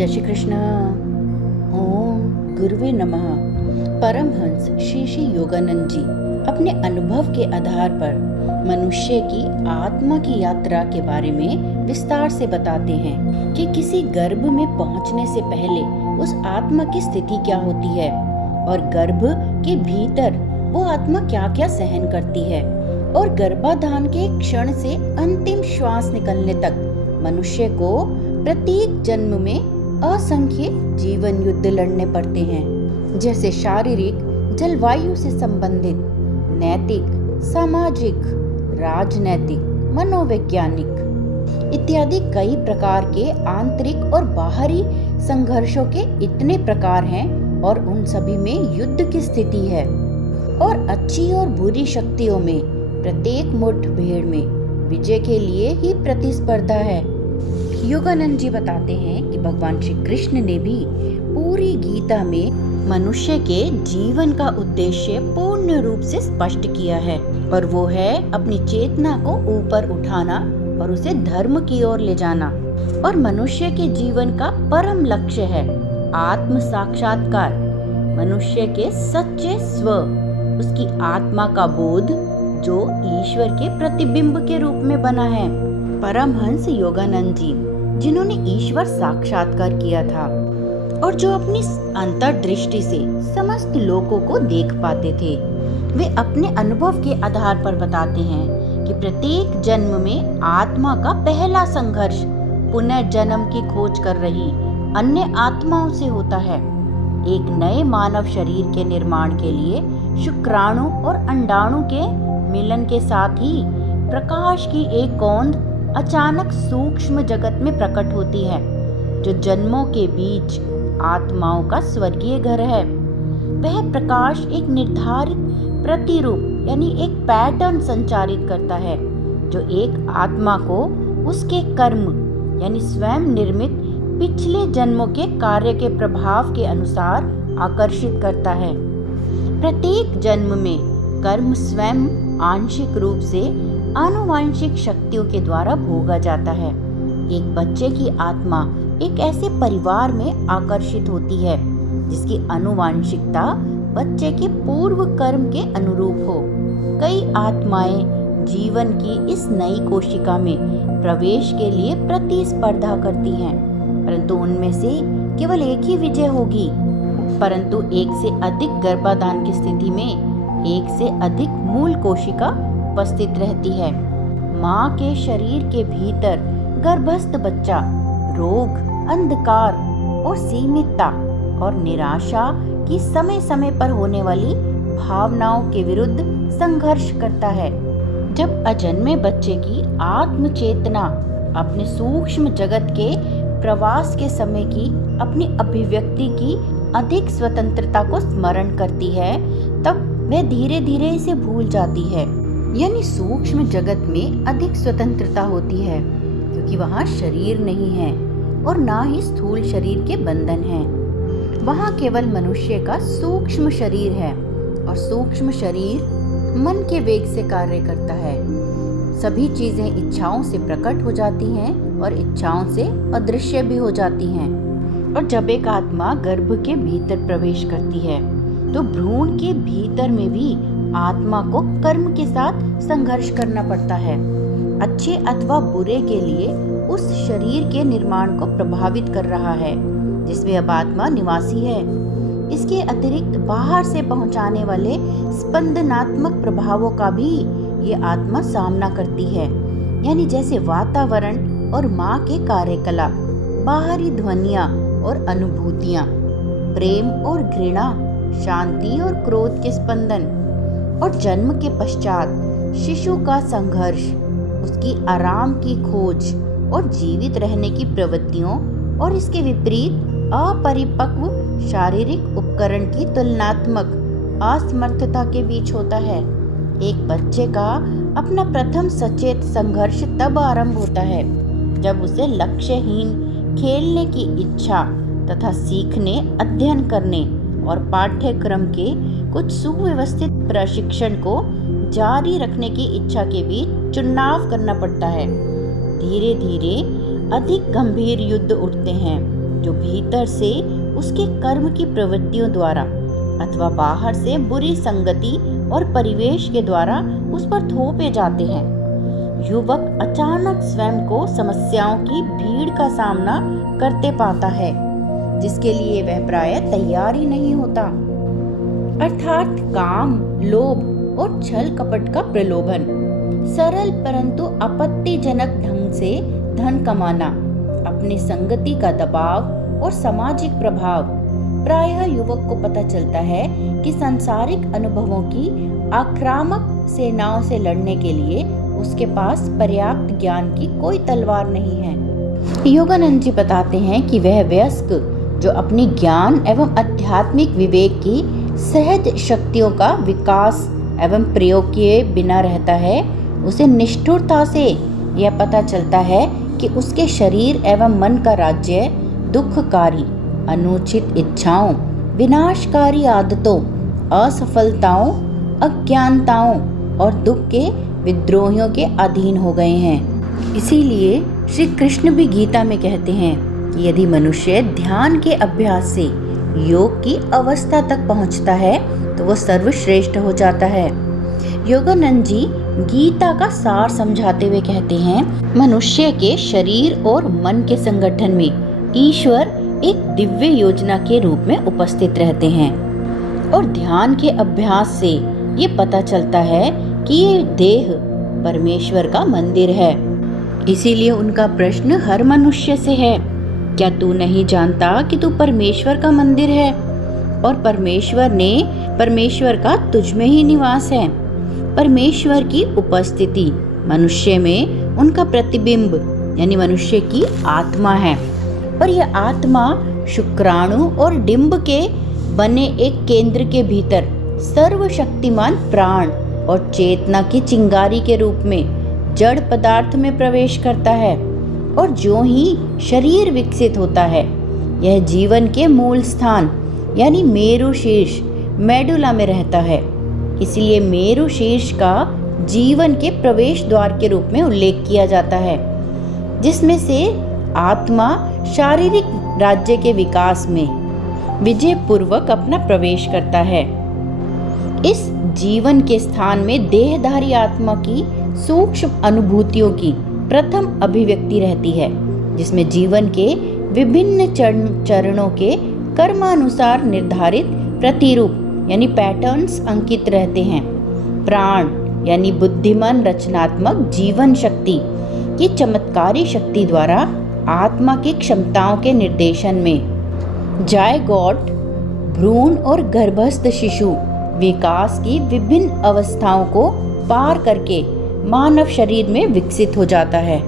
जय श्री कृष्ण। ओम गुरुवे नमः। परमहंस श्री श्री योगानंद जी अपने अनुभव के आधार पर मनुष्य की आत्मा की यात्रा के बारे में विस्तार से बताते हैं कि किसी गर्भ में पहुंचने से पहले उस आत्मा की स्थिति क्या होती है और गर्भ के भीतर वो आत्मा क्या क्या सहन करती है, और गर्भाधान के क्षण से अंतिम श्वास निकलने तक मनुष्य को प्रत्येक जन्म में असंख्य जीवन युद्ध लड़ने पड़ते हैं, जैसे शारीरिक, जलवायु से संबंधित, नैतिक, सामाजिक, राजनैतिक, मनोवैज्ञानिक इत्यादि कई प्रकार के आंतरिक और बाहरी संघर्षों के इतने प्रकार हैं और उन सभी में युद्ध की स्थिति है। और अच्छी और बुरी शक्तियों में प्रत्येक मुठभेड़ में विजय के लिए ही प्रतिस्पर्धा है। योगानंद जी बताते हैं कि भगवान श्री कृष्ण ने भी पूरी गीता में मनुष्य के जीवन का उद्देश्य पूर्ण रूप से स्पष्ट किया है, और वो है अपनी चेतना को ऊपर उठाना और उसे धर्म की ओर ले जाना। और मनुष्य के जीवन का परम लक्ष्य है आत्म साक्षात्कार, मनुष्य के सच्चे स्व, उसकी आत्मा का बोध जो ईश्वर के प्रतिबिंब के रूप में बना है। परमहंस योगानंद जी जिन्होंने ईश्वर साक्षात्कार किया था और जो अपनी अंतर्दृष्टि से समस्त लोगों को देख पाते थे, वे अपने अनुभव के आधार पर बताते हैं कि प्रत्येक जन्म में आत्मा का पहला संघर्ष पुनर्जन्म की खोज कर रही अन्य आत्माओं से होता है। एक नए मानव शरीर के निर्माण के लिए शुक्राणु और अंडाणु के मिलन के साथ ही प्रकाश की एक गोंद अचानक सूक्ष्म जगत में प्रकट होती है, जो जन्मों के बीच आत्माओं का स्वर्गीय घर है। वह प्रकाश एक निर्धारित प्रतिरूप यानी एक पैटर्न संचारित करता है, जो एक आत्मा को उसके कर्म यानी स्वयं निर्मित पिछले जन्मों के कार्य के प्रभाव के अनुसार आकर्षित करता है। प्रत्येक जन्म में कर्म स्वयं आंशिक रूप से आनुवांशिक शक्तियों के द्वारा भोगा जाता है। एक बच्चे की आत्मा एक ऐसे परिवार में आकर्षित होती है जिसकी आनुवांशिकता बच्चे के पूर्व कर्म के अनुरूप हो। कई आत्माएं जीवन की इस नई कोशिका में प्रवेश के लिए प्रतिस्पर्धा करती हैं, परंतु उनमें से केवल एक ही विजय होगी। परंतु एक से अधिक गर्भाधान की स्थिति में एक से अधिक मूल कोशिका उपस्थित रहती है। माँ के शरीर के भीतर गर्भस्थ बच्चा रोग, अंधकार और सीमितता और निराशा की समय समय पर होने वाली भावनाओं के विरुद्ध संघर्ष करता है। जब अजन्मे बच्चे की आत्म चेतना अपने सूक्ष्म जगत के प्रवास के समय की अपनी अभिव्यक्ति की अधिक स्वतंत्रता को स्मरण करती है, तब वह धीरे धीरे इसे भूल जाती है। यानी सूक्ष्म जगत में अधिक स्वतंत्रता होती है क्योंकि वहाँ शरीर नहीं है और ना ही स्थूल शरीर के बंधन हैं। वहाँ केवल मनुष्य का सूक्ष्म शरीर है और सूक्ष्म शरीर मन के वेग से कार्य करता है। सभी चीजें इच्छाओं से प्रकट हो जाती हैं और इच्छाओं से अदृश्य भी हो जाती हैं। और जब एक आत्मा गर्भ के भीतर प्रवेश करती है तो भ्रूण के भीतर में भी आत्मा को कर्म के साथ संघर्ष करना पड़ता है। अच्छे अथवा बुरे के लिए उस शरीर के निर्माण को प्रभावित कर रहा है जिसमें अब आत्मा निवासी है। इसके अतिरिक्त बाहर से पहुंचाने वाले स्पंदनात्मक प्रभावों का भी ये आत्मा सामना करती है, यानी जैसे वातावरण और माँ के कार्यकलाप, बाहरी ध्वनियाँ और अनुभूतियाँ, प्रेम और घृणा, शांति और क्रोध के स्पंदन, और जन्म के पश्चात शिशु का संघर्ष, उसकी आराम की खोज और जीवित रहने की प्रवृत्तियों और इसके विपरीत अपरिपक्व शारीरिक उपकरण की तुलनात्मक असमर्थता के बीच होता है। एक बच्चे का अपना प्रथम सचेत संघर्ष तब आरंभ होता है जब उसे लक्ष्यहीन खेलने की इच्छा तथा सीखने, अध्ययन करने और पाठ्यक्रम के कुछ सुव्यवस्थित प्रशिक्षण को जारी रखने की इच्छा के बीच चुनाव करना पड़ता है। धीरे धीरे अधिक गंभीर युद्ध उठते हैं जो भीतर से उसके कर्म की प्रवृत्तियों द्वारा अथवा बाहर से बुरी संगति और परिवेश के द्वारा उस पर थोपे जाते हैं। युवक अचानक स्वयं को समस्याओं की भीड़ का सामना करते पाता है, जिसके लिए वह प्रायः तैयार ही नहीं होता, अर्थात काम, लोभ और छल कपट का प्रलोभन, सरल परंतु आपत्तिजनक ढंग से धन कमाना, अपनी संगति का दबाव और सामाजिक प्रभाव। प्रायः युवक को पता चलता है कि सांसारिक अनुभवों की आक्रामक सेनाओं से लड़ने के लिए उसके पास पर्याप्त ज्ञान की कोई तलवार नहीं है। योगानंद जी बताते हैं कि वह वयस्क जो अपनी ज्ञान एवं आध्यात्मिक विवेक की सहज शक्तियों का विकास एवं प्रयोग किए बिना रहता है, उसे निष्ठुरता से यह पता चलता है कि उसके शरीर एवं मन का राज्य दुखकारी, अनुचित इच्छाओं, विनाशकारी आदतों, असफलताओं, अज्ञानताओं और दुख के विद्रोहियों के अधीन हो गए हैं। इसीलिए श्री कृष्ण भी गीता में कहते हैं कि यदि मनुष्य ध्यान के अभ्यास से योग की अवस्था तक पहुंचता है तो वह सर्वश्रेष्ठ हो जाता है। योगानंद जी गीता का सार समझाते हुए कहते हैं, मनुष्य के शरीर और मन के संगठन में ईश्वर एक दिव्य योजना के रूप में उपस्थित रहते हैं और ध्यान के अभ्यास से ये पता चलता है कि ये देह परमेश्वर का मंदिर है। इसीलिए उनका प्रश्न हर मनुष्य से है, क्या तू नहीं जानता कि तू परमेश्वर का मंदिर है और परमेश्वर का तुझ में ही निवास है। परमेश्वर की उपस्थिति मनुष्य में उनका प्रतिबिंब यानी मनुष्य की आत्मा है और यह आत्मा शुक्राणु और डिंब के बने एक केंद्र के भीतर सर्वशक्तिमान प्राण और चेतना की चिंगारी के रूप में जड़ पदार्थ में प्रवेश करता है और जो ही शरीर विकसित होता है, यह जीवन के मूल स्थान यानी मेरु शीर्ष मेडुला में रहता है। इसलिए मेरु शीर्ष का जीवन के प्रवेश द्वार के रूप में उल्लेख किया जाता है, जिसमें से आत्मा शारीरिक राज्य के विकास में विजय पूर्वक अपना प्रवेश करता है। इस जीवन के स्थान में देहधारी आत्मा की सूक्ष्म अनुभूतियों की प्रथम अभिव्यक्ति रहती है, जिसमें जीवन के विभिन्न चरणों के कर्मानुसार निर्धारित प्रतिरूप यानी पैटर्न्स अंकित रहते हैं। प्राण यानी बुद्धिमान रचनात्मक जीवन शक्ति की चमत्कारी शक्ति द्वारा आत्मा की क्षमताओं के निर्देशन में जायगोट, भ्रूण और गर्भस्थ शिशु विकास की विभिन्न अवस्थाओं को पार करके मानव शरीर में विकसित हो जाता है।